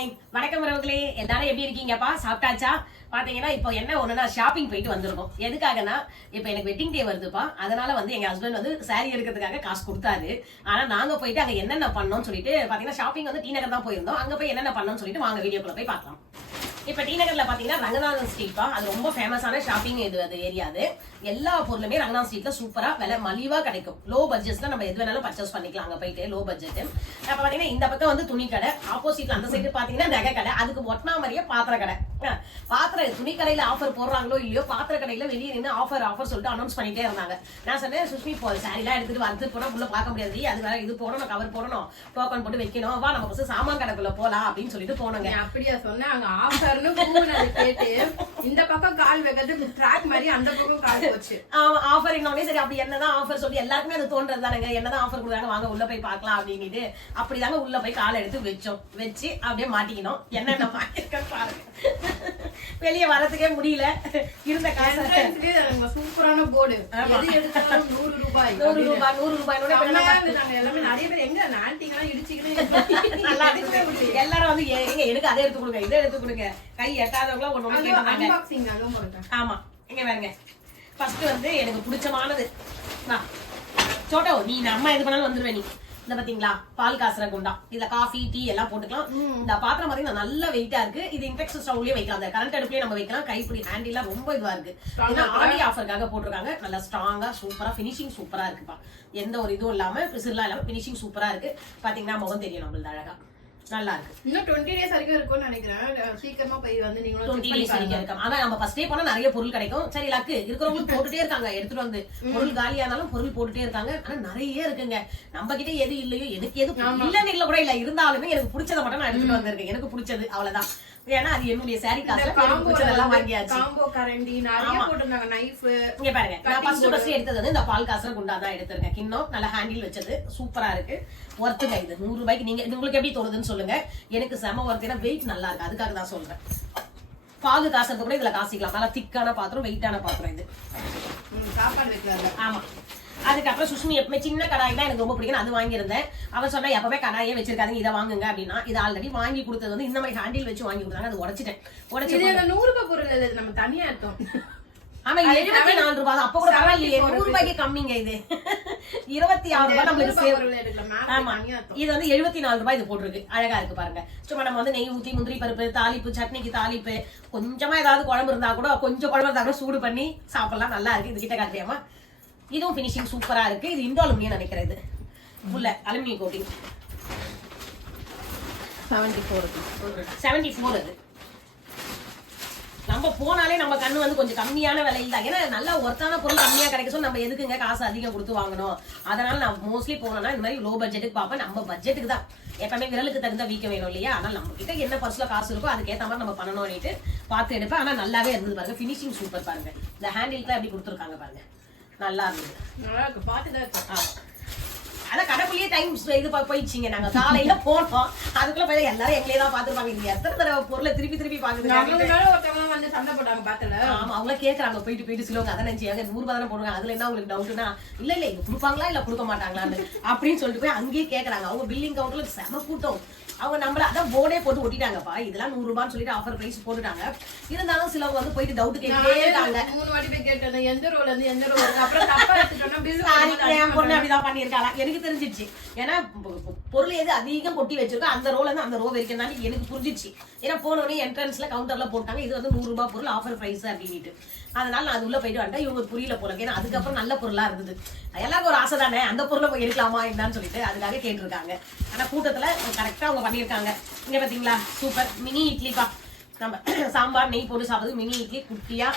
Time வணக்கம் உறவுகளே. எல்லாரும் எப்படி இருக்கீங்கப்பா? சாப்பிட்டாச்சா? பாத்தீங்கன்னா இப்போ என்ன ஒண்ணுனா ஷாப்பிங் போயிட்டு வந்திருக்கோம். எதுக்காகனா இப்போ எனக்கு வெட்டிங் டே வருதுப்பா. அதனால வந்து எங்க ஹஸ்பண்ட் வந்து saree எடுக்கிறதுக்காக காசு கொடுத்தாரு. ஆனா நாங்க போயிட்டு அங்க என்னென்ன பண்ணோம்னு சொல்லிட்டு பாத்தீங்கன்னா ஷாப்பிங் வந்து டி நகர் தான் போயிருந்தோம். அங்க போய் என்னென்ன பண்ணோம்னு சொல்லிட்டு வாங்க வீடியோக்குள்ள போய் பார்க்கலாம். இப்போ டி நகரில் பார்த்தீங்கன்னா ரங்கநாதன் ஸ்ட்ரீட் தான். அது ரொம்ப ஃபேமஸான ஷாப்பிங் இது அது ஏரியா அது. எல்லா பொருளுமே ரங்கநாதன் ஸ்ட்ரீட்டில் சூப்பராக விலை மலிவாக கிடைக்கும். லோ பட்ஜெட்ல நம்ம எது வேணாலும் பர்ச்சேஸ் பண்ணிக்கலாம் அங்கே போயிட்டு லோ பட்ஜெட் அப்போ பார்த்தீங்கன்னா இந்த பக்கம் வந்து துணி கடை. அந்த சைடு பார்த்தீங்கன்னா நகை கடை. அதுக்கு ஒட்டினா மாதிரியே பாத்திர கடை. பாத்திர துணி கடையில் ஆஃபர் போடுறாங்களோ இல்லையோ பாத்திர கடையில் வெளியே நின்று ஆஃபர் ஆஃபர் சொல்லிட்டு அனௌன்ஸ் பண்ணிட்டே இருந்தாங்க. நான் சொன்னேன் சுஷ்மி போ சாரிலாம் எடுத்துட்டு வந்து போனால் உள்ள பார்க்க முடியாது. அது வேற இது போடணும் கவர் போடணும். டோக்கன் போட்டு வைக்கணும். வா நம்ம ஃபர்ஸ்ட் சாமான் கடைக்குள்ள போகலாம் அப்படின்னு சொல்லிட்டு போனோங்க. அப்படியா சொன்னேன் அங்கே ஆஃபர் ஆஃபர்னு கூவுனது கேட்டு இந்த பக்கம் கால் வைக்கிறதுக்கு ட்ராக் மாதிரி அந்த பக்கம் கால் போச்சு. ஆஃபர் இன்னொன்னே சரி அப்படி என்னதான் ஆஃபர் சொல்லி எல்லாருக்குமே அது தோன்றது தானங்க. என்னதான் ஆஃபர் கொடுக்குறாங்க வாங்க உள்ள போய் பார்க்கலாம் அப்படின்னுட்டு. அப்படிதாங்க உள்ள போய் காலை எடுத்து வச்சோம். வச்சு அப்படியே மாட்டிக்கணும் என்னென்ன மாட்டிருக்கேன்னு பாருங்க. வெளியே வரதுக்கே முடியல. இருந்த காசு. சூப்பரான போர்டு நூறு ரூபாய். நூறு ரூபாய் நூறு ரூபாய் எல்லாமே. நிறைய பேர் எங்க நல்லா இருக்கு எல்லாரும் வந்து "ஏ- எங்க எனக்கு அதை எடுத்து கொடுங்க இதை எடுத்து கொடுங்க. கை எட்டாதவங்களா ஒண்ணு ஒண்ணு கேட்டாங்க அன்பாக்சிங் அதுவும் போட்டேன் ஆமா இங்க பாருங்க. ஃபர்ஸ்ட் வந்து எனக்கு பிடிச்சமானது. வா. சோட்டோ நீ நம்ம எது பண்ணாலும் வந்துருவே நீ. இந்த பாத்தீங்களா பால் காசுற குண்டா. இதுல காஃபி டீ எல்லாம் போட்டுக்கலாம். இந்த பாத்திரம் பாத்தீங்கன்னா நல்ல வெயிட்டா இருக்கு. இது இன்டெக்ஷன் ஸ்டவ்லயே வைக்கலாம். அந்த கரண்ட் அடுப்புலயே நம்ம வைக்கலாம். கைப்பிடி ஹேண்டிலாம் ரொம்ப இதுவா இருக்கு. ஏன்னா ஆடி ஆஃபருக்காக போட்டிருக்காங்க. நல்லா ஸ்ட்ராங்கா சூப்பரா ஃபினிஷிங் சூப்பரா இருக்குப்பா. எந்த ஒரு இதுவும் இல்லாம பிசிலாம் இல்லாம ஃபினிஷிங் சூப்பரா இருக்கு. பாத்தீங்கன்னா முகம் தெரியும் நம்மளுது அழகா. நல்லா இருக்கு இன்னும் டுவெண்ட்டி டேஸ் வரைக்கும் இருக்கும்னு நினைக்கிறேன். சீக்கிரமா போய் வந்து நீங்களும் டுவெண்ட்டி டேஸ் வரைக்கும் இருக்கலாம் ஆனா நம்ம ஃபர்ஸ்டே போனா நிறைய பொருள் கிடைக்கும். சரி லக்கு இருக்கிறவங்க போட்டுட்டே இருக்காங்க. எடுத்துட்டு வந்து பொருள் காலியானாலும் பொருள் போட்டுட்டே இருக்காங்க. ஆனா நிறைய இருக்குங்க. நம்ம கிட்ட எது இல்லையோ எனக்கு எது இல்லன்னு இல்ல கூட இல்ல. இருந்தாலுமே எனக்கு பிடிச்சதை மட்டும் நான் எடுத்துட்டு வந்திருக்கேன். எனக்கு பிடிச்சது. அவ்வளவுதான். ஏன்னா அது என்னுடைய சாரி எனக்கு காம்போ வாங்கியாச்சு. காம்போ கரண்டி நிறைய போட்டிருந்தாங்க நைஃப் இங்க பாருங்க. நான் ஃபர்ஸ்ட் ஃபர்ஸ்ட் எடுத்தது வந்து இந்த பால் காசுல குண்டா தான் எடுத்திருக்கேன் கிண்ணம் நல்ல ஹேண்டில் வச்சது. சூப்பரா இருக்கு. ஒர்த்துங்க இது. நூறு ரூபாய்க்கு நீங்க உங்களுக்கு எப்படி தோணுதுன்னு சொல்லுங்க. எனக்கு செம ஒர்த் ஏன்னா வெயிட் நல்லா இருக்கு. அதுக்காக தான் சொல்றேன். பாகு காசுறது கூட இதுல காசிக்கலாம். நல்லா திக்கான பாத்திரம் வெயிட்டான பாத்திரம் இது. சாப்பாடு வைக்கல ஆமா. அதுக்கப்புறம் சுஷ்மி எப்பவுமே சின்ன கடாய் தான் எனக்கு ரொம்ப பிடிக்கும். அது வாங்கியிருந்தேன். அவன் சொன்னா எப்பவுமே கடாயே வச்சிருக்காதீங்க இதை வாங்குங்க அப்படின்னா இது ஆல்ரெடி வாங்கி கொடுத்தது வந்து இந்த மாதிரி ஹேண்டில் வச்சு வாங்கி கொடுத்தாங்க அது உடைச்சிட்டேன். உடைச்சு நூறு ரூபாய் பொருள் இல்ல நம்ம தனியா எடுத்தோம். ஆமா எழுபத்தி நாலு ரூபாய். அப்ப கூட பரவாயில்லையே நூறு ரூபாய்க்கு கம்மிங்க இது. இருபத்தி ஆறு ரூபாய் நம்மளுக்கு ஆமா. இது வந்து எழுபத்தி நாலு ரூபாய் இது போட்டிருக்கு. அழகா இருக்கு பாருங்க. சும்மா நம்ம வந்து நெய் ஊத்தி முந்திரி பருப்பு தாளிப்பு சட்னிக்கு தாளிப்பு கொஞ்சமா ஏதாவது குழம்பு இருந்தா கூட கொஞ்சம் குழம்பு இருந்தா கூட சூடு பண்ணி சாப்பிடலாம். நல்லா இருக்கு. இது கிட்ட காட்டுறியாமா இதுவும் ஃபினிஷிங் சூப்பரா இருக்கு. இது இண்டோ அலுமினியம் நினைக்கிறேன் இது உள்ள aluminium coating seventy four seventy four அது. நம்ம போனாலே நம்ம கண்ணு வந்து கொஞ்சம் கம்மியான விலையில் தான். ஏன்னா நல்ல ஒர்த்தான பொருள் கம்மியா கிடைக்க சொல்லி நம்ம எதுக்குங்க காசு அதிகம் கொடுத்து வாங்கணும்? அதனால நான் மோஸ்ட்லி போனோம்னா இந்த மாதிரி லோ பட்ஜெட்டுக்கு பார்ப்பேன். நம்ம பட்ஜெட்டுக்கு தான். எப்பவுமே விரலுக்கு தகுந்த வீக்க வேணும் இல்லையா? ஆனால் நம்ம கிட்ட என்ன பர்ஸ்ல காசு இருக்கோ அதுக்கேற்ற மாதிரி நம்ம பண்ணணும்னுட்டு பார்த்து எடுப்பேன். ஆனா நல்லாவே இருந்தது பாருங்க. ஃபினிஷிங் சூப்பர் பாருங்க. இந்த ஹேண்டில்க்கு எப்படி கொடுத்துருக்காங்க பாருங்க. நல்லா இருந்தது. நல்லா இருக்கு. பார்த்துதான் இருக்கேன். ஆமா அதான் கடைக்குள்ளேயே டைம் இது போயிடுச்சுங்க. நாங்க காலையில போனோம். அதுக்குள்ள போய் எல்லாரும் எங்களே தான் பாத்துருப்பாங்க இது எத்தனை தடவை பொருளை திருப்பி திருப்பி ஒருத்தவங்க வந்து சண்டை போட்டாங்க பாத்தல ஆமா அவங்க கேக்குறாங்க. போயிட்டு போயிட்டு சிலவங்க அதான் நினைச்சாங்க நூறு ரூபாய் தானே போடுவாங்க அதுல என்ன உங்களுக்கு டவுட்னா இல்ல இல்ல இது கொடுப்பாங்களா? இல்ல கொடுக்க மாட்டாங்களான்னு. அப்படின்னு சொல்லிட்டு போய் அங்கேயே கேக்குறாங்க. அவங்க பில்லிங் கவுண்டர்ல செம கூட்டம். அவங்க நம்மள அதான் போர்டே போட்டு ஒட்டிட்டாங்கப்பா. இதெல்லாம் நூறு ரூபான்னு சொல்லிட்டு ஆஃபர் பிரைஸ் போட்டுட்டாங்க. இருந்தாலும் சிலவங்க வந்து போயிட்டு டவுட் கேட்டே இருக்காங்க. மூணு வாட்டி போய் கேட்டேன் எந்த ரோல இருந்து எந்த ரோல் அப்புறம் தப்பா எடுத்துட்டோம்னா என் பொண்ணு அப்படிதான் பண்ணியிருக்காளா? எனக்கு தெரிஞ்சிச்சு ஏன்னா பொருள் எது அதிகம் கொட்டி வச்சிருக்கோ அந்த ரோல இருந்து அந்த ரோ வரைக்கும் தான் எனக்கு புரிஞ்சிச்சு ஏன்னா போன உடனே என்ட்ரன்ஸ்ல கவுண்டர்ல போட்டாங்க. இது வந்து நூறு ரூபாய் பொருள் ஆஃபர் பிரைஸ் அப்படின்ட்டு அதனால நான் அது உள்ள போயிட்டு வந்துட்டேன். இவங்க புரியல போல ஏன்னா அதுக்கப்புறம் நல்ல பொருளா இருந்தது. எல்லாருக்கும் ஒரு ஆசை தானே? அந்த பொருளை போய் எடுக்கலாமா என்னன்னு சொல்லிட்டு அதுக்காக கேட்டிருக்காங்க. ஆனா கூட்டத்துல கரெக்டா அவங்க பண்ணியிருக்காங்க. இங்க பாத்தீங்களா? சூப்பர். மினி இட்லிப்பா. நம்ம சாம்பார் நெய் போட்டு சாப்பிடுறது மினி இட்லி குட்டியா.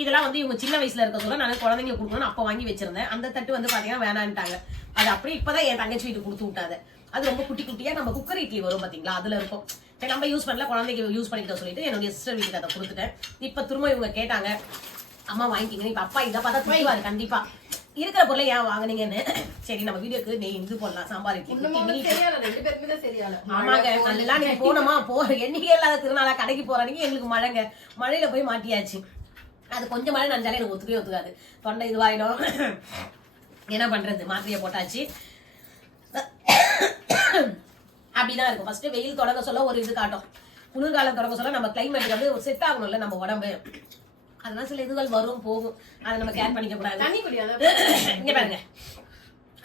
இதெல்லாம் வந்து இவங்க சின்ன வயசுல இருக்க சொல்ல நான் குழந்தைங்க கொடுக்கணும்னு அப்ப வாங்கி வச்சிருந்தேன். அந்த தட்டு வந்து பாத்தீங்கன்னா வேணான்ட்டாங்க. அது அப்படியே இப்பதான் என் தங்கச்சி வீட்டுக்கு கொடுத்து விட்டாது அது ரொம்ப குட்டி குட்டியா நம்ம குக்கர் இட்லி வரும் பாத்தீங்களா? அதுல இருக்கும். சரி நம்ம யூஸ் பண்ணல குழந்தைக்கு யூஸ் பண்ணிக்கிட்ட சொல்லிட்டு என்னுடைய சிஸ்டர் வீட்டுக்கு அதை கொடுத்துட்டேன். இப்ப திரும்ப இவங்க கேட்டாங்க அம்மா வாங்கிக்கிங்க இப்ப அப்பா இதை பார்த்தா திட்டுவாரு கண்டிப்பா. இருக்கிற பொருளை ஏன் வாங்குனீங்கன்னு? சரி நம்ம வீடியோக்கு நெய் இது போடலாம் சாம்பார் ஆமாங்க நல்லா நீங்க போனோமா போ. எண்ணிக்கை இல்லாத திருநாளா கடைக்கு போறாங்க எங்களுக்கு மழைங்க. மழையில போய் மாட்டியாச்சு. அது கொஞ்சம் மழை நனைஞ்சாலே எனக்கு ஒத்துக்கவே ஒத்துக்காது. தொண்டை இதுவாயிடும். என்ன பண்றது? மாத்திரையை போட்டாச்சு. அப்படிதான் இருக்கும். ஃபர்ஸ்ட் வெயில் தொடங்க சொல்ல ஒரு இது காட்டும். குளிர்காலம் தொடங்க சொல்ல நம்ம கிளைமேட்டுக்கு வந்து செட் ஆகணும்ல நம்ம உடம்பு. அதெல்லாம் சில இதுகள் வரும் போகும். அதை நம்ம கேர் பண்ணிக்க கூடாது தண்ணி குடியாத இங்க பாருங்க.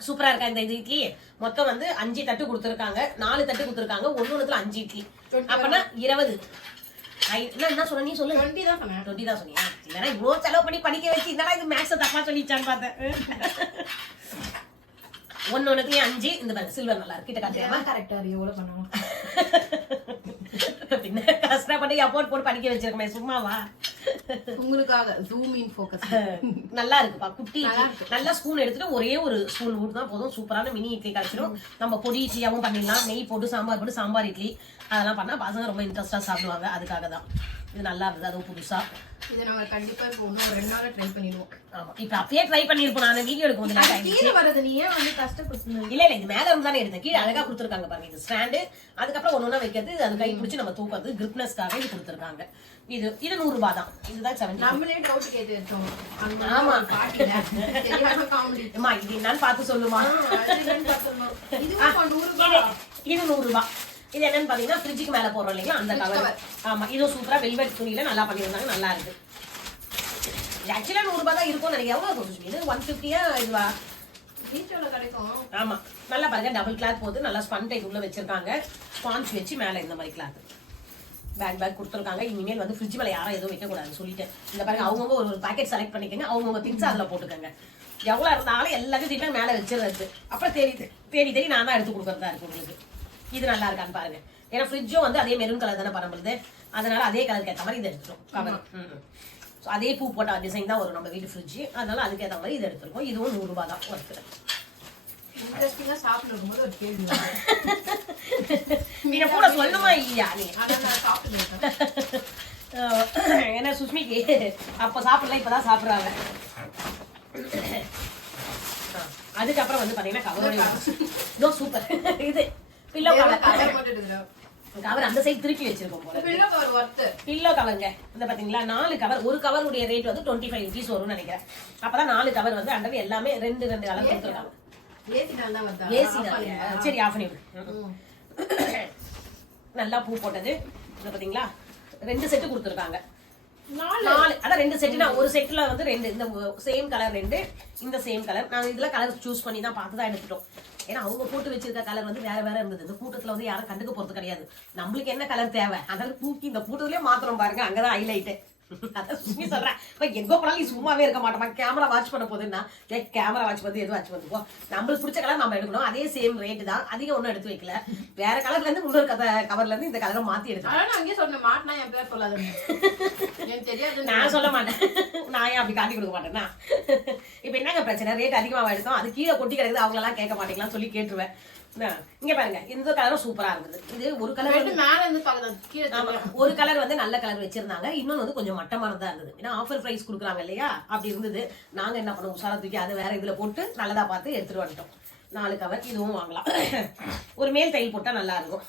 சூப்பரா இருக்கா இந்த இது இட்லி? மொத்தம் வந்து அஞ்சு தட்டு கொடுத்துருக்காங்க. நாலு தட்டு கொடுத்துருக்காங்க. ஒண்ணு ஒண்ணுத்துல அஞ்சு இட்லி. அப்பனா இருபது. என்ன சொன்ன நீ சொல்லு. டுவெண்ட்டி தான் சொன்னேன். டுவெண்ட்டி தான் சொன்னியா? இல்லைன்னா இவ்வளோ செலவு பண்ணி படிக்க வச்சு இதெல்லாம் இது மேக்ஸை தப்பா சொல்லிச்சான்னு பார்த்தேன். ஒன்னு ஒண்ணுக்குலயும் அஞ்சு. இந்த பாருங்க சில்வர் நல்லா இருக்கு. கிட்ட காட்டுறியாமா கரெக்டா இருக்கு. எவ்வளவு பண்ணணும் பின்ன கஷ்டப்பட்டு அப்போர்ட் போட்டு படிக்க வச்சிருக்கமே சும்மாவா? உங்களுக்காக ஜூம் இன் ஃபோக்கஸ் நல்லா இருக்குப்பா குட்டி. நல்லா ஸ்பூன் எடுத்துட்டு ஒரே ஒரு ஸ்பூன் ஊட்டு தான் போதும். சூப்பரான மினி இட்லி கிடைச்சிடும் நம்ம பொடி பண்ணிடலாம். நெய் போட்டு சாம்பார் போட்டு சாம்பார் இட்லி. அதெல்லாம் பண்ணா பசங்க ரொம்ப இன்ட்ரெஸ்டா சாப்பிடுவாங்க. அதுக்காக தான் இது நல்லா இருந்தது அதுவும் புதுசா. இதை நாங்க கண்டிப்பா இப்போ இன்னும் ரெண்டு நாள்ல ட்ரை பண்ணிடுவோம். ஆமா. இப்ப அப்பயே ட்ரை பண்ணிருப்போம். நான் வீடியோ லேட் ஆயிடுச்சு கீழே வர்றது நீ ஏன் வந்து கஷ்டப்படுத்து இல்ல இல்ல இது மேல இருந்து தானே எடுத்தேன். கீழே அழகா கொடுத்துருக்காங்க பாருங்க. இது ஸ்டாண்டு அதுக்கப்புறம் ஒண்ணு ஒண்ணா வைக்கிறது அது கை பிடிச்சி நம்ம தூக்குறது கிரிப்னஸ்க்காக இது கொடுத்துருக்காங்க. இது இது நூறு ரூபாய் தான். இதுதான் செவன்டி நம்மளே டவுட் கேட்டு வச்சோம் ஆமா. அம்மா இது என்னன்னு பார்த்து சொல்லுமா? இது நூறு ரூபாய் இது என்னன்னு பாத்தீங்கன்னா ஃப்ரிட்ஜுக்கு மேல போடுறோம் இல்லைங்களா? அந்த கவர். ஆமா இதுவும் சூப்பரா வெல்வெட் துணியில நல்லா பண்ணியிருந்தாங்க நல்லா இருக்கு. ஆக்சுவலா நூறு ரூபாய் தான் இருக்கும்னு நினைக்கிறேன். எவ்வளவு இருக்கும் சுஷ்மி? இது ஒன் ஃபிஃப்டியா இதுவா? கிடைக்கும்? ஆமா. நல்லா பாருங்க டபுள் கிளாத் போட்டு நல்லா ஸ்பன் டைப் உள்ள வச்சிருக்காங்க. ஸ்பான்ச் வச்சு மேல இந்த மாதிரி கிளாத் பேக் பேக் கொடுத்துருக்காங்க. இனிமேல் வந்து ஃப்ரிட்ஜ் மேல யாரும் எதுவும் வைக்கக்கூடாது சொல்லிட்டேன். இந்த பாருங்க அவங்கவுங்க ஒரு ஒரு பாக்கெட் செலக்ட் பண்ணிக்கங்க. அவங்கவுங்க திங்ஸ் அதுல போட்டுக்கோங்க. எவ்வளவு இருந்தாலும் எல்லாத்தையும் தூக்கி மேல வச்சிருறது அப்புறம் தேடி தேடி தேடி நான் தான் எடுத்து கொடுக்கறதா இருக்கு உங்களுக்கு. இது நல்லா இருக்கான்னு பாருங்க. ஏன்னா ஃப்ரிட்ஜும் வந்து அதே மெரூன் கலர் தானே பரம்புறது அதனால அதே கலருக்கு ஏற்ற மாதிரி இது எடுத்துரும். கவர் ஸோ அதே பூ போட்ட டிசைன் தான் வரும் நம்ம வீட்டு ஃப்ரிட்ஜ் அதனால அதுக்கு ஏற்ற மாதிரி இது எடுத்துருக்கோம். இதுவும் நூறு ரூபாய் தான் ஒர்க்கு இன்ட்ரெஸ்டிங்கா சாப்பிட்டு இருக்கும்போது ஒரு கேள்வி. நீங்க கூட சொல்லணுமா இல்லையா? நீ. ஏன்னா சுஷ்மிக்கு அப்ப சாப்பிடல இப்பதான் சாப்பிடுறாங்க. அதுக்கப்புறம் வந்து பாத்தீங்கன்னா கவர் சூப்பர் இது பில்லோ கவர் அந்த சைடு திருப்பி வச்சிருக்கோம் போல. பில்லோ கவர் ஒர்த்து பில்லோ கவருங்க இந்த பாத்தீங்களா நாலு கவர் ஒரு கவருடைய ரேட் வந்து டுவெண்ட்டி ஃபைவ் ருபீஸ் வரும்னு நினைக்கிறேன். அப்பதான் நாலு கவர் வந்து அண்டர் எல்லாமே ரெண்டு ரெண்டு கலர் கொடுத்துருக்காங்க. ஏசி? சரி ஆஃப் பண்ணி. நல்லா பூ போட்டது. இது பாத்தீங்களா ரெண்டு செட்டு கொடுத்துருக்காங்க. நாலு. நாலு. அதான் ரெண்டு செட்டுனா ஒரு செட்ல வந்து ரெண்டு. இந்த சேம் கலர் ரெண்டு இந்த சேம் கலர் நாங்க இதுல கலர் சூஸ் பண்ணி தான் பார்த்து தான் எடுத்துட்டோம். ஏன்னா அவங்க போட்டு வச்சிருக்க கலர் வந்து வேற வேற இருந்தது. இந்த கூட்டத்துல வந்து யாரும் கண்டுக்க போறது கிடையாது. நம்மளுக்கு என்ன கலர் தேவை? அதனால தூக்கி இந்த கூட்டத்திலே மாத்திரம் பாருங்க. அங்கதான் ஹைலைட்டு அதான் சும்மி சொல்றேன். இப்ப எங்க போனாலும் நீ சும்மாவே இருக்க மாட்டோமா கேமரா வாட்ச் பண்ண போதுன்னா ஏ கேமரா வாட்ச் பண்ணி எது வாட்ச் பண்ணுவோம் நம்மளுக்கு பிடிச்ச கலர் நம்ம எடுக்கணும். அதே சேம் ரேட்டு தான். அதிகம் ஒன்றும் எடுத்து வைக்கல. வேற கலர்ல இருந்து இன்னொரு கதை கவர்ல இருந்து இந்த கலரை மாத்தி எடுத்தோம் அதான் நான் அங்கேயே சொன்னேன். மாட்டினா என் பேர் எனக்கு தெரியாது. நான் சொல்ல மாட்டேன். நான் ஏன் அப்படி காட்டி கொடுக்க மாட்டேன்னா? இப்போ என்னங்க பிரச்சனை? ரேட் அதிகமாக எடுத்தோம். அது கீழே கொட்டி கிடக்குது. அவங்களெல்லாம் கேட்க மாட்டீங்களான்னு சொல்லி கேட்டுருவேன். இங்க பாருங்க. இந்த கலரும் சூப்பரா இருந்தது இது ஒரு கலர் மேல இருந்து பாக்குறது. ஒரு கலர் வந்து நல்ல கலர் வச்சிருந்தாங்க. இன்னொன்று வந்து கொஞ்சம் மட்டமானதா இருந்தது ஏன்னா ஆஃபர் பிரைஸ் கொடுக்குறாங்க இல்லையா? அப்படி இருந்தது. நாங்க என்ன பண்ணோம்? உஷாரா தூக்கி அதை வேற இதுல போட்டு நல்லதா பார்த்து எடுத்துட்டு வந்துட்டோம். நாலு கவர் இதுவும் வாங்கலாம். ஒரு மேல் தையல் போட்டா நல்லா இருக்கும்.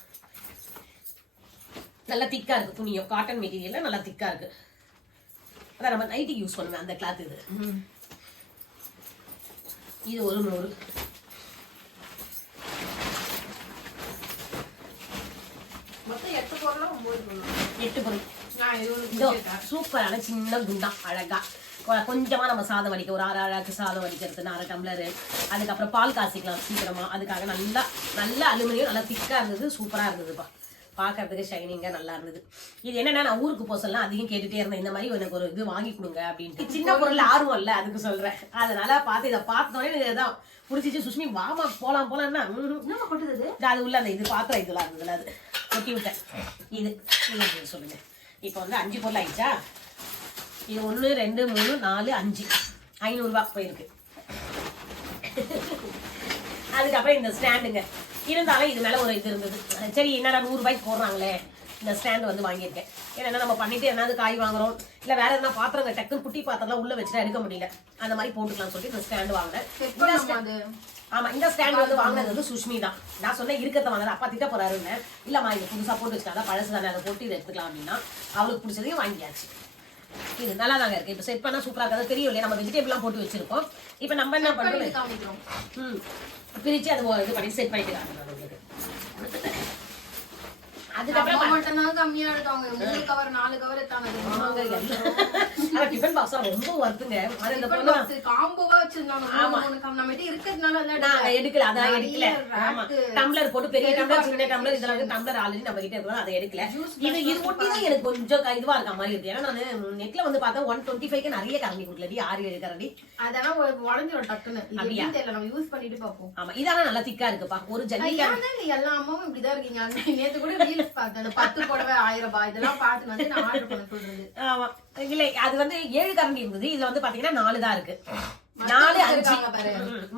நல்லா திக்கா இருக்கு துணியும். காட்டன் மெட்டீரியல்ல நல்லா திக்கா இருக்கு. அதான் நம்ம நைட்டுக்கு யூஸ் பண்ணுவேன் அந்த கிளாத் இது. இது ஒரு நூறு மொத்தம் எட்டு பொருளும் ஒன்பது பொருளும் எட்டு பொருள். சூப்பரான சின்ன குண்டா அழகா. கொ- கொஞ்சமா நம்ம சாதம் வடிக்க ஒரு அரை அழகு சாதம் வடிக்கிறதுக்கு அரை டம்ளர். அதுக்கப்புறம் பால் காசிக்கலாம் சீக்கிரமா. அதுக்காக நல்லா நல்ல அலுமினியம் நல்லா திக்கா இருந்தது சூப்பரா இருந்ததுப்பா பார்க்கறதுக்கு ஷைனிங்கா நல்லா இருந்தது. இது என்னன்னா நான் ஊருக்கு போக சொல்ல அதிகம் கேட்டுட்டே இருந்தேன். இந்த மாதிரி எனக்கு ஒரு இது வாங்கி கொடுங்க அப்படின்ட்டு. சின்ன பொருள் ஆர்வம் இல்ல அதுக்கு சொல்றேன். அதனால பார்த்து இதை பார்த்தோன்னே இதான். பிடிச்சிச்சு. சுஷ்மி வாமா போலாம் போலாம்னா. என்ன? கொட்டுது? அது உள்ள அந்த இது பாத்திரம் இதெல்லாம் இருந்ததுல அது. கொட்டி விட்டேன். இது எப்படி சொல்லுங்க. இப்போ வந்து அஞ்சு பொருள் ஆயிடுச்சா? இது ஒன்று ரெண்டு மூணு நாலு அஞ்சு. ஐநூறுரூபா போயிருக்கு. அதுக்கப்புறம் இந்த ஸ்டாண்டுங்க. இருந்தாலும் இது மேலே ஒரு இது இருந்தது. சரி என்னடா நூறுரூபாய்க்கு போடுறாங்களே? இந்த ஸ்டாண்ட் வந்து வாங்கியிருக்கேன். ஏன்னா நம்ம பண்ணிட்டு என்னது காய் வாங்குறோம்? இல்லை வேற எதனா பாத்திரங்க டக்குன்னு குட்டி பாத்திரம்லாம் உள்ள வச்சுட்டா எடுக்க முடியல. அந்த மாதிரி போட்டுக்கலாம்னு சொல்லிட்டு இந்த ஸ்டாண்டு வாங்கினேன். ஆமா இந்த ஸ்டாண்ட் வந்து வாங்கினது வந்து சுஷ்மி தான். நான் சொன்னேன் இருக்கிறத வாங்கினது. அப்பா திட்ட போறாருன்னு இல்லம்மா இது புதுசா போட்டு வச்சுட்டாங்க பழசு தானே அதை போட்டு இதை எடுத்துக்கலாம் அப்படின்னா அவளுக்கு பிடிச்சதையும் வாங்கியாச்சு. இது நல்லா தாங்க இருக்கு. இப்போ செட் பண்ணா சூப்பரா இருக்காது தெரியும் இல்லையா? நம்ம வெஜிடபிள்லாம் போட்டு வச்சிருக்கோம். இப்போ நம்ம என்ன பண்றோம்? ம். பிரிச்சு அதை இது பண்ணி செட் பண்ணிட்டு உங்களுக்கு அதுக்கப்புறம் மட்டும்தான் கம்மியா எடுத்தாங்க மூணு கவர் நாலு கவர் எடுத்தாங்க டிஃபன் பாக்ஸ் ரொம்ப இந்த பொண்ணு காம்போவா வச்சிருந்தாங்க. நம்ம இருக்கிறதுனால நாங்க எடுக்கல அதான் எடுக்கல. டம்ளர் போட்டு பெரிய டம்ளர் சின்ன டம்ளர் இதெல்லாம் டம்ளர் ஆல்ரெடி நம்ம கிட்ட இருக்கோம் அதை எடுக்கல. இது இது ஒட்டி தான் எனக்கு கொஞ்சம் இதுவா இருக்க மாதிரி இருக்கு. ஏன்னா நான் நெட்ல வந்து பார்த்தா ஒன் டுவெண்ட்டி ஃபைவ் நிறைய கரண்டி கொடுக்கலடி ஆறு ஏழு கரண்டி அதெல்லாம் உ- உடைஞ்சிரும் டக்குன்னு. தெரியல. நம்ம யூஸ் பண்ணிட்டு பார்ப்போம். ஆமா இதெல்லாம் நல்லா திக்கா இருக்குப்பா ஒரு ஜல்லி எல்லா அம்மாவும் இப்படிதான் இருக்கீங்க. நேத்து கூட அந்த பத்து புடவை ஆயிரம் ரூபாய் இதெல்லாம் பார்த்து வந்து நான் ஆர்டர் பண்ண சொல்றது. ஆமா. இல்ல அது வந்து ஏழு கரண்டி இருந்தது. இதுல வந்து பாத்தீங்கன்னா நாலு தான் இருக்கு. நாலு அஞ்சு.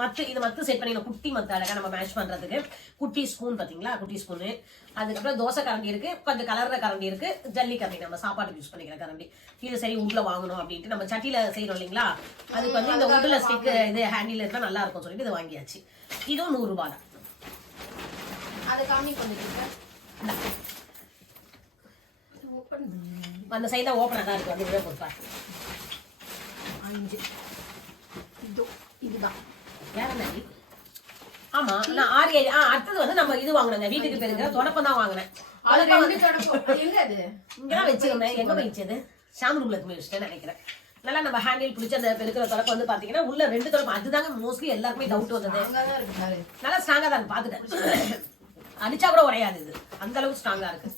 மத்து இது மத்து செட் பண்ணி குட்டி மத்து அழகா நம்ம மேட்ச் பண்றதுக்கு. குட்டி ஸ்பூன் பாத்தீங்களா? குட்டி ஸ்பூனு அதுக்கப்புறம் தோசை கரண்டி இருக்கு. கொஞ்சம் கலர்ற கரண்டி இருக்கு. ஜல்லி கரண்டி நம்ம சாப்பாட்டுக்கு யூஸ் பண்ணிக்கிற கரண்டி. இது சரி உள்ள வாங்கணும் அப்படின்ட்டு நம்ம சட்டியில செய்யறோம் இல்லைங்களா? அதுக்கு வந்து இந்த உட்ல ஸ்டிக் இது ஹேண்டில் இருந்தா நல்லா இருக்கும் சொல்லிட்டு இது வாங்கியாச்சு. இதுவும் நூறு ரூபாய் தான். அதை காமி பண்ணிட்டு ஓப்பன் அந்த சைடா ஓப்பனா தான் இருக்கு. வந்து கொடுப்பா. அஞ்சு. இதோ இதுதான். வேற என்ன ஆமா நான் ஆறு ஏழு ஆ அடுத்தது வந்து நம்ம இது வாங்கினோங்க வீட்டுக்கு பெருங்க தொடப்பம் தான் வாங்கினேன். அது ரெண்டு தொடப்பம் எங்க அது? இங்கதான் வச்சிருந்தேன். எங்க வச்சது? ஷாம் ரூம்ல வச்சுட்டேன் நினைக்கிறேன். நல்லா நம்ம ஹேண்டில் பிடிச்ச அந்த பெருக்கிற தொடக்கம் வந்து பாத்தீங்கன்னா உள்ள ரெண்டு தொடக்கம் அதுதாங்க மோஸ்ட்லி எல்லாருக்குமே டவுட் வந்தது. இருக்கு நல்லா ஸ்ட்ராங்கா தான் பாத்துட்டேன் அடிச்சா கூட உடையாது இது. அந்த அளவுக்கு ஸ்ட்ராங்கா இருக்கு.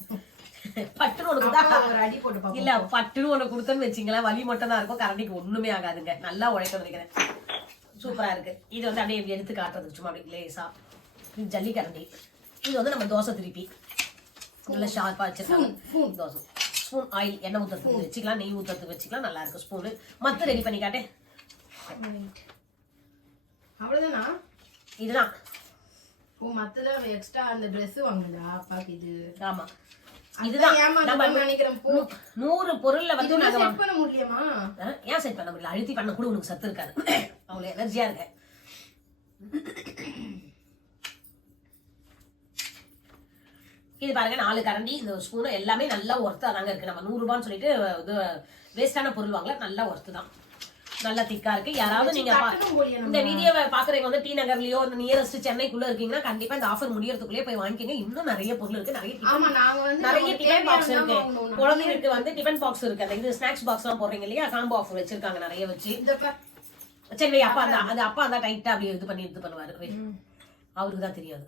பட்டுன்னு அப்பா கொடுத்தா அடி போட்டு இல்ல பட்டுன்னு ஒண்ணு கொடுத்தேன்னு வச்சுங்களேன் வலி மட்டும் தான் இருக்கும். கரண்டிக்கு ஒண்ணுமே ஆகாதுங்க. நல்லா உழைக்க நினைக்கிறேன். சூப்பரா இருக்கு. இது வந்து அப்படியே எடுத்து காட்டுறது. சும்மா அப்படி லேசா. ஜல்லி கரண்டி. இது வந்து நம்ம தோசை திருப்பி. நல்ல ஷார்ப்பா வச்சிருக்காங்க தோசை. ஸ்பூன் ஆயில் எண்ணெய் ஊத்துறதுக்கு வச்சுக்கலாம். நெய் ஊத்துறதுக்கு வச்சுக்கலாம். நல்லா இருக்கு. ஸ்பூனு. மத்த ரெடி பண்ணி காட்டேன் அவ்வளவுதானா? இதுதான். ஓ மத்தல எக்ஸ்ட்ரா அந்த Dress வாங்குதா அப்பாக்கு இது. ஆமா. இதுதான். ஏமாத்தணும்னு நினைக்கிறேன் போ. நூறு பொருள்ல வந்து நாங்க செட் பண்ண முடியலையாமா ஆ, ஏன் செட் பண்ண முடியல? அழுத்தி பண்ண கூட உனக்கு சத்து இருக்காது. அவ்வளவு எனர்ஜியா இருக்க இது பாருங்க நாலு கரண்டி இந்த ஸ்பூனு எல்லாமே நல்லா ஒர்த்தா தாங்க இருக்கு. நம்ம நூறு ரூபான்னு சொல்லிட்டு இது வேஸ்டான பொருள் வாங்கல நல்லா ஒர்த்து தான். நல்லா திக்கா இருக்கு. யாராவது நீங்க இந்த வீடியோவை பாக்குறவங்க வந்து டி நகர்லயோ இந்த நியரஸ்ட் சென்னைக்குள்ள இருக்கீங்கன்னா கண்டிப்பா இந்த ஆஃபர் முடியறதுக்குள்ளே போய் வாங்கிக்கங்க. இன்னும் நிறைய பொருள் இருக்கு. நிறைய நிறைய டிஃபன் பாக்ஸ் இருக்கு. குழந்தைங்களுக்கு வந்து டிஃபன் பாக்ஸ் இருக்கு. அந்த இது ஸ்நாக்ஸ் பாக்ஸ் எல்லாம் போடுறீங்க இல்லையா? காம்போ ஆஃபர் வச்சிருக்காங்க நிறைய வச்சு. சரி அப்பா அந்த அது அப்பா தான் டைட்டா அப்படியே இது பண்ணி இது பண்ணுவாரு. அவருக்கு தான் தெரியாது.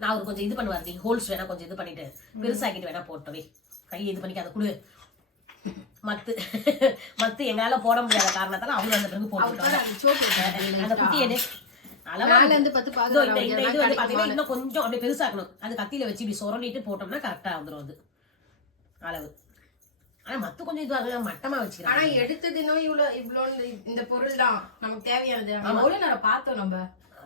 நான் அவர் கொஞ்சம் இது பண்ணுவாரு. நீ ஹோல்ஸ் வேணா கொஞ்சம் இது பண்ணிட்டு பெருசாக்கிட்டு வேணா போட்டு வை. கையை இது பண்ணிக்க அதை குடு. மத்து. மத்து எங்களால போட முடியாத காரணத்தால அவங்க அந்த பிறகு போட்டுட்டாங்க அந்த குட்டி எடு. இன்னும் கொஞ்சம் அப்படியே பெருசாக்கணும். அது கத்தியில வச்சு இப்படி சொரண்டிட்டு போட்டோம்னா கரெக்டா வந்துரும் அது. அளவு. ஆனா மத்து கொஞ்சம் இதுவாக மட்டமா ஆனா வச்சுக்கிறாங்க எடுத்தது இன்னும் இவ்வளவு இவ்வளவு இந்த பொருள் தான். நமக்கு தேவையானது. எவ்வளவு நேரம் பார்த்தோம் நம்ம.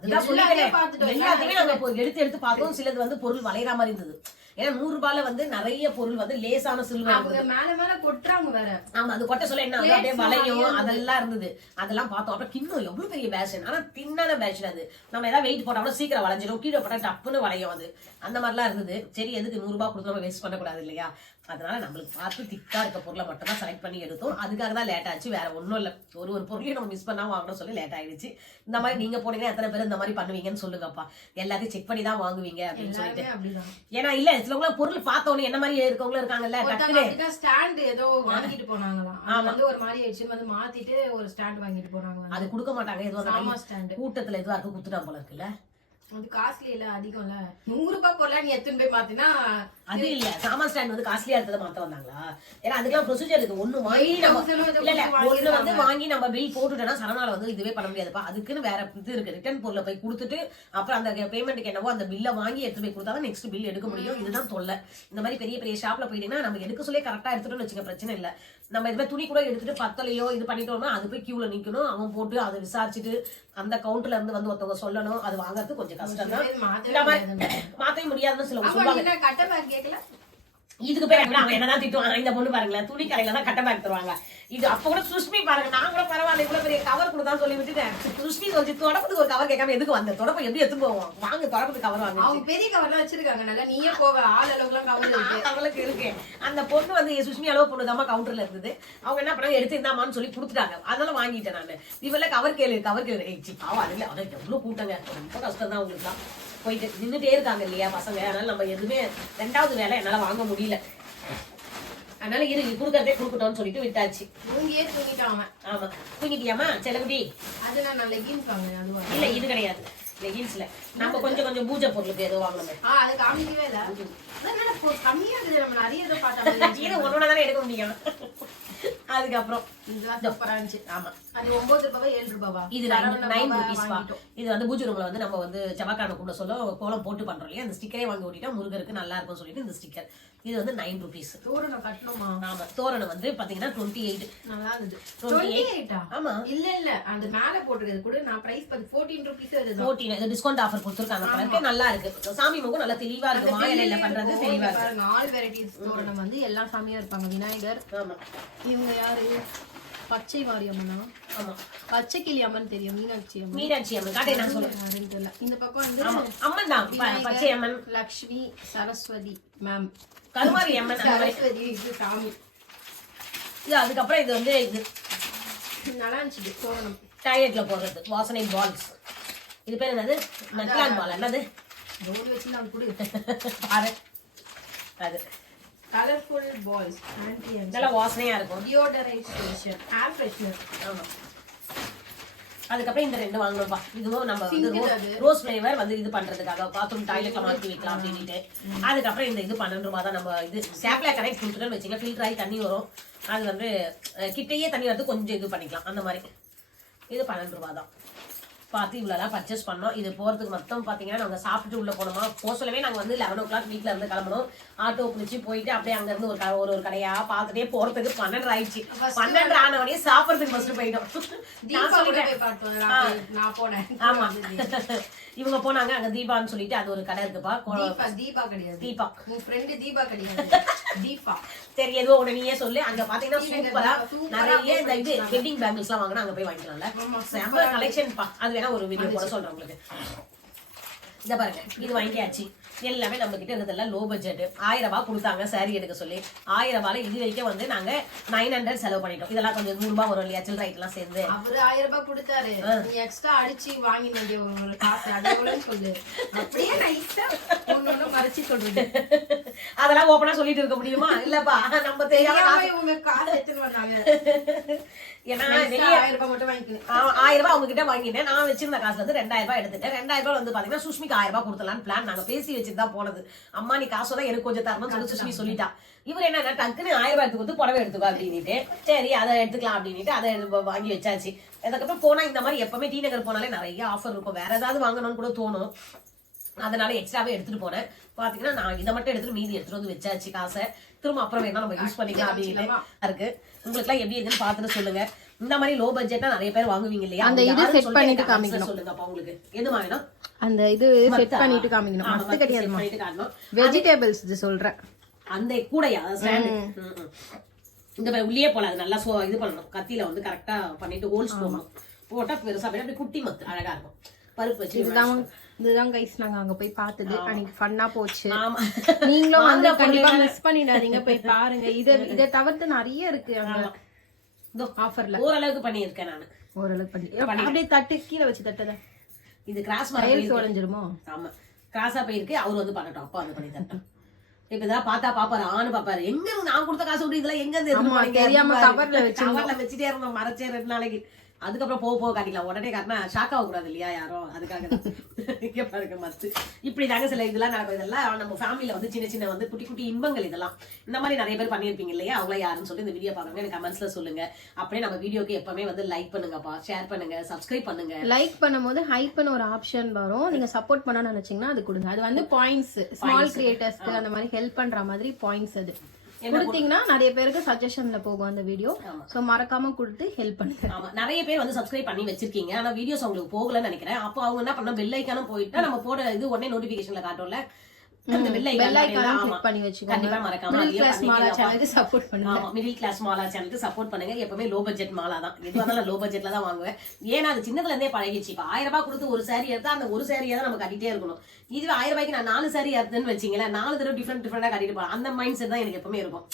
எல்லாத்தையும் நாங்க எடுத்து எடுத்து பார்த்தோம். சிலது வந்து பொருள் வளையற மாதிரி இருந்தது. ஏன்னா நூறு ரூபாயில வந்து நிறைய பொருள் வந்து லேசான சில்வர் மேல மேல கொட்டுறாங்க வேற. ஆமா அது கொட்ட சொல்ல என்ன? அப்படியே வளையும் அதெல்லாம் இருந்தது. அதெல்லாம் பார்த்தோம். அப்புறம் கிண்ணம் எவ்வளவு பெரிய பேஷன் ஆனா தின்னான பேஷன் அது. நம்ம ஏதாவது வெயிட் போட்டா கூட சீக்கிரம் வளைஞ்சிடும் கீழே போட்டா டப்புன்னு வளையும் அது. அந்த மாதிரிலாம் இருந்தது. சரி எதுக்கு நூறு ரூபாய் கொடுத்து நம்ம வேஸ்ட் பண்ணக்கூடாது இல்லையா? அதனால நம்மளுக்கு பார்த்து திக்கா இருக்க பொருளை மட்டும் தான் செலக்ட் பண்ணி எடுத்தோம். அதுக்காக தான் லேட் ஆச்சு. வேற ஒண்ணும் இல்ல. ஒரு ஒரு பொருளையும் நம்ம மிஸ் பண்ணாம வாங்கணும் சொல்லி லேட் ஆயிடுச்சு. இந்த மாதிரி நீங்க போனீங்கன்னா எத்தனை பேர் இந்த மாதிரி பண்ணுவீங்கன்னு சொல்லுங்கப்பா. எல்லாத்தையும் செக் பண்ணி தான் வாங்குவீங்க அப்படின்னு சொல்லிட்டு. ஏன்னா இல்ல சிலவங்க பொருள் பார்த்தோன்னே என்ன மாதிரி இருக்கவங்களும் இருக்காங்கல்ல டக்குனு ஸ்டாண்ட் ஏதோ வாங்கிட்டு போனாங்களாம். வந்து ஒரு மாதிரி ஆயிடுச்சு. வந்து மாத்திட்டு ஒரு ஸ்டாண்ட் வாங்கிட்டு போனாங்க அது கொடுக்க மாட்டாங்க. எதுவும் கூட்டத்துல எதுவா இருக்கு குத்துட்டான் போல இருக்குல்ல. அது காஸ்ட்லி இல்ல அதிகம்ல. நூறு ரூபாய் பொருளா நீ எத்தனை போய் மாத்தினா அது இல்ல. சாமான் ஸ்டாண்ட் வந்து காஸ்ட்லியா இருந்ததை மாத்த வந்தாங்களா? ஏன்னா அதுக்கெல்லாம் ப்ரொசீஜர் இருக்கு. ஒண்ணு வாங்கி நம்ம 8,000 ஏதோ இல்ல இல்ல. கொடுத்து ஒண்ணு வந்து. வாங்கி நம்ம பில் போட்டுட்டோம்னா சரணால வந்து இதுவே பண்ண முடியாதுப்பா. அதுக்குன்னு வேற இது இருக்கு. ரிட்டர்ன் பொருளை போய் கொடுத்துட்டு அப்புறம் அந்த பேமெண்ட்டுக்கு என்னவோ அந்த பில்லை வாங்கி எடுத்து போய் கொடுத்தா நெக்ஸ்ட் பில் எடுக்க முடியும். இதுதான் தொல்லை. இந்த மாதிரி பெரிய பெரிய ஷாப்ல போயிட்டீங்கன்னா நம்ம எடுக்க சொல்லி கரெக்டா எடுத்துட்டோம்னு வச்சுக்க பிரச்சனை இல்ல. நம்ம இதுமாதிரி துணி கூட எடுத்துட்டு பத்தலையோ இது பண்ணிட்டோம்னா அது போய் கியூல நிக்கணும். அவன் போட்டு அதை விசாரிச்சுட்டு அந்த கவுண்ட்ல இருந்து வந்து ஒருத்தவங்க சொல்லணும். அது வாங்குறது கொஞ்சம் கஷ்டம் தான் மாத்தவே முடியாதுன்னு. சொல்லுவாங்க. இதுக்கு பேர் அவன் என்னதான் திட்டுவாங்க இந்த பொண்ணு பாருங்களேன். துணி கடையில தான் கட்ட பேக் தருவாங்க. இது அப்ப கூட சுஷ்மி பாருங்க நான் கூட பரவாயில்ல இவ்வளவு பெரிய கவர் கொடுத்தா சொல்லி விட்டுட்டேன். சுஷ்மி சொல்லி தொடப்பத்துக்கு ஒரு கவர் கேட்காம எதுக்கு வந்த? தொடப்பம் எப்படி எடுத்து போவோம்? வாங்க தொடப்பத்துக்கு கவர் வாங்க. அவங்க பெரிய கவர்லாம் வச்சிருக்காங்க நல்லா நீயே போவ ஆள் அளவுக்கு எல்லாம் கவர் இருக்கு அவளுக்கு இருக்கு. அந்த பொண்ணு வந்து சுஷ்மி அளவு பொண்ணு தான் கவுண்டர்ல இருந்தது அவங்க என்ன பண்ணாங்க? எடுத்து இந்தாமான்னு சொல்லி கொடுத்துட்டாங்க. அதெல்லாம் வாங்கிட்டேன் நான். இவெல்லாம் கவர் கேளு கவர் கேளு. ஏய் பாவம் அது இல்ல அவனுக்கு எவ்வளவு கூட்டங்க. ரொம்ப கஷ்டம் தான் உங்களுக்கு போயிட்டு நின்னுட்டே இருக்காங்க இல்லையா பசங்க. அதனால நம்ம எதுவுமே ரெண்டாவது வேலை என்னால வாங்க முடியல. அதனால இரு கொடுக்கறதே கொடுக்கட்டும்னு சொல்லிட்டு விட்டாச்சு. தூங்கியே தூங்கிட்டான் ஆமா. தூங்கிட்டியாமா செல்லகுட்டி அது நான் லெகின்ஸ் வாங்கினேன் அதுவா இல்ல இது கிடையாது. லெகின்ஸ்ல நம்ம கொஞ்சம் கொஞ்சம் பூஜை பொருளுக்கு ஏதோ வாங்கணுமே ஆ அது காமிக்கவே இல்ல. கம்மியா இருக்குது நம்ம நிறைய இதை பார்த்தா ஒன்னொன்னு தானே எடுக்க முடியும். அதுக்கப்புறம் இதெல்லாம் இருந்துச்சு. ஆமா. அது ஒன்பது ரூபாவா ஏழு ரூபாவா? இது நைன் பாபா ருபீஸ் வாங்கிட்டோம். இது வந்து பூஜை ரூம்ல வந்து நம்ம வந்து செவ்வாய்க்கான கூட சொல்ல கோலம் போட்டு பண்றோம் இல்லையா? அந்த ஸ்டிக்கரே வாங்கி ஓட்டிட்டா முருகருக்கு நல்லா இருக்கும்னு சொல்லிட்டு இந்த ஸ்டிக்கர் இது வந்து நைன் ருபீஸ் தோரணம் கட்டணுமா? ஆமா. தோரணம் வந்து பாத்தீங்கன்னா டுவெண்ட்டி எயிட் நல்லா இருந்தது. 28 28 ஆ? ஆமா. இல்ல இல்ல. அந்த மேல போட்டுருக்கிறது கூட நான் பிரைஸ் பார்த்து ஃபோர்டீன் ருபீஸ் அதுதான் ஃபோர்டீன் இது டிஸ்கவுண்ட் ஆஃபர் கொடுத்துருக்காங்க நல்லா இருக்கு. சாமி முகம் நல்லா தெளிவா இருக்கு. மாயிலையில பண்றது தெளிவா இருக்கு. பாருங்க ஆல் வெரைட்டிஸ் தோரணம் வந்து எல்லா சாமியும் இருப்பாங்க. விநாயகர் ஆமா. இவங்க யாரு? பச்சை மாரியம்மனா ஆமா. பச்சை கிளி அம்மன் தெரியும் மீனாட்சி அம்மன். மீனாட்சி அம்மன். காட்டே நான் சொல்றேன். தெரியல. இந்த பக்கம் வந்து அம்மன் தான். பச்சை அம்மன். லக்ஷ்மி சரஸ்வதி மேம் கருமாரி அம்மன் சரஸ்வதி இது சாமி. இது அதுக்கப்புறம் இது வந்து இது. நல்லா இருந்துச்சு தோரணம் டாய்லெட்ல போடுறது. வாசனை பால்ஸ் இது பேர் என்னது? நட்லான் பால் என்னது? ரோல் வச்சு நான் கொடு. பாரு அது. கலர்ஃபுல் பால்ஸ் நல்லா வாசனையா இருக்கும். டியோடரைசேஷன் ஏர் ஃப்ரெஷ்னர் ஆமா. அதுக்கப்புறம் இந்த ரெண்டு வாங்கணும்ப்பா. இதுவும் நம்ம வந்து. ரோஸ் ஃபிளேவர் வந்து இது பண்றதுக்காக பாத்ரூம் டாய்லெட்ல மாத்தி வைக்கலாம் அப்படின்ட்டு அதுக்கப்புறம் இந்த இது பன்னெண்டு ரூபாய் தான் நம்ம இது. ஸ்டாப்ல கனெக்ட் கொடுத்துட்டோம்னு வச்சுங்க ஃபில்டர் ஆகி தண்ணி வரும். அது வந்து கிட்டேயே தண்ணி வரது கொஞ்சம் இது பண்ணிக்கலாம். அந்த மாதிரி. இது பன்னெண்டு ரூபாய் தான். பார்த்து இவ்வளோலாம் பர்ச்சேஸ் பண்ணோம். இது போகிறதுக்கு மொத்தம் பார்த்தீங்கன்னா நாங்கள் சாப்பிட்டு உள்ளே போனோமா? போக சொல்லவே நாங்கள் வந்து லெவன் ஓ கிளாக் வீட்டில் இருந்து கிளம்பணும் ஆட்டோ பிடிச்சி போயிட்டு அப்படியே அங்கேருந்து ஒரு ஒரு ஒரு கடையாக பார்த்துட்டே போகிறதுக்கு பன்னெண்டு ஆயிடுச்சு. பன்னெண்டு ஆன உடனே சாப்பிட்றதுக்கு ஃபஸ்ட்டு போயிட்டோம். நான் தீபா கூட சொல்லிட்டேன். போய் பார்த்தோம் நான் போய்- நான் போனேன். ஆமா. இவங்க போனாங்க அங்க தீபான்னு சொல்லிட்டு அது ஒரு கடை இருக்குப்பா. தீபா தீபா கிடையாது. தீபா. உன் ஃப்ரெண்டு தீபா கிடையாது. தீபா. சரி ஏதோ நீயே சொல்லு. அங்க பாத்தீங்கன்னா சூப்பரா நிறைய இந்த இது வெட்டிங் பேங்கிள்ஸ் எல்லாம் வாங்கினா அங்க போய் வாங்கிக்கலாம்ல. செம்ம கலெக்ஷன் பா. அது வேணா ஒரு வீடியோ கூட சொல்றேன் உங்களுக்கு. இத பாருங்க. இது வாங்கியாச்சு. எல்லாமே நம்ம கிட்ட இருக்கிறதெல்லாம் லோ பட்ஜெட் ஆயிரம் ரூபாய் கொடுத்தாங்க saree எடுக்க சொல்லி. ஆயிரம் ரூபாயில இது வரைக்கும் வந்து நாங்க நைன் ஹண்ட்ரட் செலவு பண்ணிட்டோம். இதெல்லாம் கொஞ்சம் நூறு ரூபாய் வரும் இல்லையா சில்லறை எல்லாம் சேர்ந்து. அவரு ஆயிரம் ரூபாய் கொடுத்தாரு நீ எக்ஸ்ட்ரா அடிச்சு வாங்கி வேண்டிய ஒரு காசு சொல்லு. அப்படியே நைஸா ஒண்ணு ஒண்ணு மறைச்சு சொல்றது. அதெல்லாம் ஓப்பனா சொல்லிட்டு இருக்க முடியுமா? இல்லப்பா நம்ம தெரியாம இவங்க காசு எடுத்துட்டு வந்தாங்க. ஏன்னா ஆயிரம் ரூபாய் மட்டும் வாங்கிக்கணும். ஆயிரம் ரூபாய் அவங்க கிட்ட வாங்கிட்டேன் நான் வச்சிருந்த காசு வந்து ரெண்டாயிரம் ரூபாய் எடுத்துட்டேன். ரெண்டாயிரம் ரூபாய் வந்து பாத்தீங்கன்னா சுஷ்மிக்கு ஆயிரம் ரூபாய் கொடுத்தலான்னு பிளான் நாங்க பேசி வச்சுட்டு தான் போனது. அம்மா நீ காசு தான் எனக்கு கொஞ்சம் தரணும்னு சொல்லி சுஷ்மி சொல்லிட்டா. இவர் என்ன டக்குன்னு ஆயிரம் ரூபாய் எடுத்து கொடுத்து புடவை எடுத்துக்கோ அப்படின்னுட்டு சரி அதை எடுத்துக்கலாம் அப்படின்ட்டு அதை வாங்கி வச்சாச்சு. அதுக்கப்புறம் போனா இந்த மாதிரி எப்பவுமே டி நகர் போனாலே நிறைய ஆஃபர் இருக்கும். வேற ஏதாவது வாங்கணும்னு கூட தோணும். அதனால எக்ஸ்ட்ராவே எடுத்துட்டு போனேன். பாத்தீங்கன்னா நான் இதை மட்டும் எடுத்துட்டு மீதி எடுத்துட்டு வந்து வச்சாச்சு காசை. திரும்ப அப்புறம் வேணா நம்ம யூஸ் பண்ணிக்கலாம் அப்படின்னு இருக்கு. உங்களுக்கு எல்லாம் எப்படி இருக்குன்னு பார்த்துட்டு சொல்லுங்க. இந்த மாதிரி லோ பட்ஜெட்டா நிறைய பேர் வாங்குவீங்க இல்லையா? அந்த இது சொல்லிட்டு பண்ணிட்டு காமிக்கணும். சொல்லுங்க அப்ப உங்களுக்கு. எது வாங்கினா அந்த இது செட் பண்ணிட்டு காமிக்கணும். மஸ்து காட்டணும். வெஜிடபிள்ஸ் இது சொல்றேன் அந்த கூடையா? இந்த மாதிரி உள்ளே போல அது நல்லா சோ இது பண்ணணும். கத்தியில வந்து கரெக்டா பண்ணிட்டு ஹோல்ஸ் போடணும் போட்டா பெருசா போயிட்டு அப்படி குட்டி மத்து அழகா இருக்கும். பருப்பு வச்சு இதுதான் இதுதான் கைஸ் நாங்க அங்க போய் பார்த்தது. அன்னைக்கு ஃபன்னா போச்சு. நீங்களும் வந்து கண்டிப்பா மிஸ் பண்ணிடாதீங்க. போய் பாருங்க. இத இதை தவிர்த்து நிறைய இருக்கு அங்க. இதோ ஆஃபர்ல ஓரளவுக்கு பண்ணியிருக்கேன் நானு. ஓரளவுக்கு பண்ணி அப்படியே தட்டு கீழே வச்சு தட்டத? இது கிராஸ் டைல்ஸ் உடஞ்சிருமோ ஆமா. கிராஸா போயிருக்கு அவர் வந்து பண்ணட்டும். அப்பா வந்து பண்ணி தரட்டும். இப்ப இதெல்லாம் பார்த்தா பாப்பாரு ஆணு பாப்பாரு. எங்க நான் கொடுத்த காசு விட்டு இதெல்லாம் எங்க இருந்து? தெரியாம வச்சுட்டே இருந்தோம். மறைச்சே ரெண்டு நாளைக்கு. அதுக்கப்புறம் போக போக காட்டிக்கலாம். உடனே காட்டினா ஷாக் ஆக கூடாது இல்லையா யாரும் அதுக்காக. இங்க பாருங்க மத்து இப்படி தாங்க சில இதெல்லாம் நடக்கும். இதெல்லாம் நம்ம ஃபேமிலில வந்து சின்ன சின்ன வந்து குட்டி குட்டி இன்பங்கள் இதெல்லாம். இந்த மாதிரி நிறைய பேர் பண்ணியிருப்பீங்க இல்லையா? அவங்கள யாருன்னு சொல்லி இந்த வீடியோ பாருங்க எனக்கு கமெண்ட்ஸ்ல சொல்லுங்க. அப்படியே நம்ம வீடியோக்கு எப்பவுமே வந்து லைக் பண்ணுங்கப்பா. ஷேர் பண்ணுங்க சப்ஸ்கிரைப் பண்ணுங்க. லைக் பண்ணும்போது ஹைப்னு ஒரு ஆப்ஷன் வரும். நீங்க சப்போர்ட் பண்ண நினைச்சீங்கன்னா அது கொடுங்க. அது வந்து பாயிண்ட்ஸ் ஸ்மால் கிரியேட்டர்ஸ்க்கு அந்த மாதிரி ஹெல்ப் பண்ற மாதிரி பாயிண்ட்ஸ் அது. கொடுத்தீங்கன்னா நிறைய பேருக்கு சஜஷன்ல போகும் அந்த வீடியோ சோ மறக்காம கொடுத்து ஹெல்ப் பண்ணுங்க. ஆமா நிறைய பேர் வந்து சப்ஸ்கிரைப் பண்ணி வச்சிருக்கீங்க. ஆனா வீடியோஸ் உங்களுக்கு போகலன்னு நினைக்கிறேன். அப்போ அவங்க என்ன பண்ணா பெல் ஐக்கானும் போயிட்டா நம்ம போட இது உடனே நோட்டிபிகேஷன்ல காட்டும்ல. அந்த பெல் பெல் ஐக்கான் ஐக்கான ஆமா. கிளிக் பண்ணி வச்சுக்கோங்க கண்டிப்பா மறக்காம மிடில் அதையும் கிளாஸ் மாலா. சேனலுக்கு சப்போர்ட் பண்ணுங்க. ஆமா மிடில் கிளாஸ் மாலா சேனலுக்கு சப்போர்ட் பண்ணுங்க. எப்பவுமே லோ பட்ஜெட் மாலா தான். எதுவாக இருந்தாலும் லோ பட்ஜெட்ல தான் வாங்குவேன். ஏன்னா அது சின்னதுல இருந்தே பழகிச்சு இப்ப ஆயிரம் ரூபாய் கொடுத்து ஒரு saree எடுத்தா அந்த ஒரு சாரியை தான் நம்ம கட்டிட்டே இருக்கணும். இதுவே ஆயிரம் ரூபாய்க்கு நான் நாலு saree எடுத்தேன்னு வச்சீங்களேன். நாலு தடவை டிஃப்ரெண்ட் டிஃப்ரெண்டா கட்டிட்டு போறேன் அந்த மைண்ட் செட் தான் எனக்கு எப்பவுமே இருக்கும்.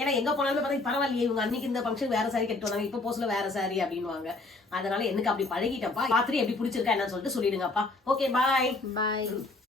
ஏன்னா எங்க போனாலுமே பார்த்தா பரவாயில்லையே இவங்க அன்னைக்கு இந்த ஃபங்க்ஷன் வேற saree கட்டு வந்தாங்க. இப்போ போஸ்ட்ல வேற saree அப்படின்னுவாங்க. அதனால எனக்கு அப்படி பழகிட்டப்பா ராத்திரி எப்படி பிடிச்சிருக்கா என்னன்னு சொல்லிட்டு சொல்லிடுங்கப்பா. ஓகே பாய் பாய்